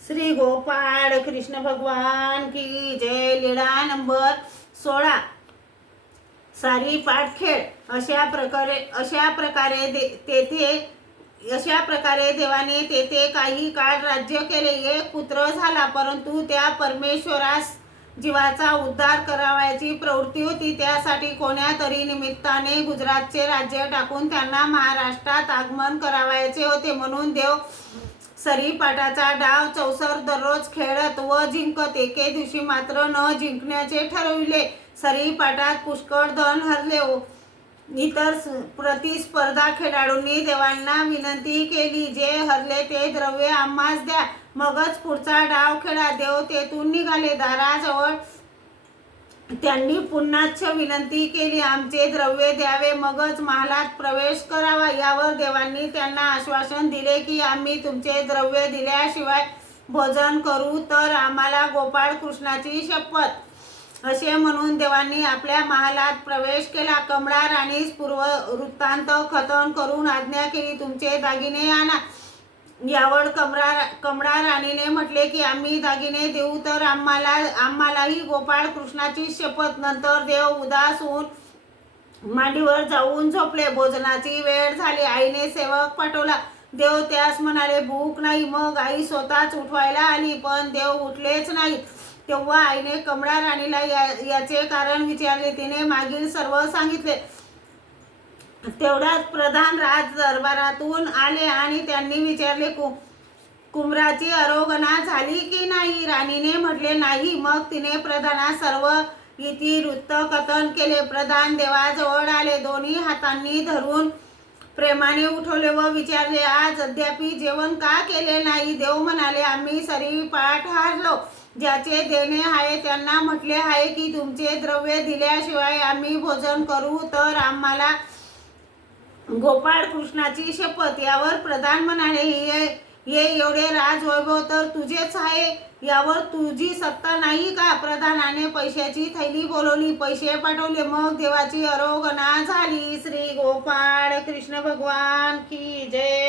श्री गोपाळ कृष्ण भगवान की जय लीळा नंबर सोळा. सारी पाठखेळ अशा प्रकारे अशा प्रकारे दे तेथे अशा प्रकारे देवाने तेथे काही काळ राज्य केले. एक पुत्र झाला परंतु त्या परमेश्वरास जीवाचा उद्धार करावयाची प्रवृत्ती होती. त्यासाठी कोण्यातरी निमित्ताने गुजरातचे राज्य टाकून त्यांना महाराष्ट्रात आगमन करावयाचे होते. म्हणून देव सरीपाटाचा डाव चौसर दररोज खेळत व जिंकत. एके दिवशी मात्र न जिंकण्याचे ठरविले. सरीपाटात पुष्कळ धन हरले. इतर प्रतिस्पर्धा खेळाडूंनी देवांना विनंती केली. जे हरले ते द्रव्य आम्हास द्या. मगच पुढचा डाव खेळा. देव तेथून निघाले. दाराजवळ त्यांनी पुन्हाच विनंती केली आमचे द्रव्य द्यावे मगच महालात प्रवेश करावा. यावर देवांनी त्यांना आश्वासन दिले की आम्ही तुमचे द्रव्य दिल्याशिवाय भोजन करू तर आम्हाला गोपाळ कृष्णाची शपथ. असे म्हणून देवांनी आपल्या महालात प्रवेश केला. कमळा राणीस पूर्व वृत्तांत खतन करून आज्ञा केली तुमचे दागिने आणा. यावर कमरा कमळा राणीने म्हटले की आम्ही दागिने देऊ तर आम्हाला आम्हालाही गोपाळ कृष्णाची शपथ. नंतर देव उदास होऊन मांडीवर जाऊन झोपले. भोजनाची वेळ झाली. आईने सेवक पाठवला. देव त्यास म्हणाले भूक नाही. मग आई स्वतःच उठवायला आली पण देव उठलेच नाही. तेव्हा आईने कमळा राणीला या- याचे कारण विचारले. तिने मागील सर्व सांगितले. तेवढ्यात प्रधान राज दरबारातून आले आणि त्यांनी विचारले कु कुमराची आरोगणा झाली की नाही राणीने म्हटले नाही. मग तिने प्रधाना सर्व वृत्त कथन केले. प्रधान देवाजवळ आले. दोन्ही हातांनी धरून प्रेमाने उठवले व विचारले आज अद्यापि जेवण का केले नाही देव म्हणाले आम्ही सरी पाठ हारलो. ज्याचे देणे आहे त्यांना म्हटले आहे की तुमचे द्रव्य दिल्याशिवाय आम्ही भोजन करू तर आम्हाला गोपाळ कृष्णाची शपथ यावर प्रधान म्हणाले ये ये एवढे राजवैभव तर तुझेच आहे. यावर तुझी सत्ता नाही का? प्रधानाने पैशाची थैली बोलवली. पैसे पाठवले. मग देवाची अरोगना झाली. श्री गोपाळ कृष्ण भगवान की जय.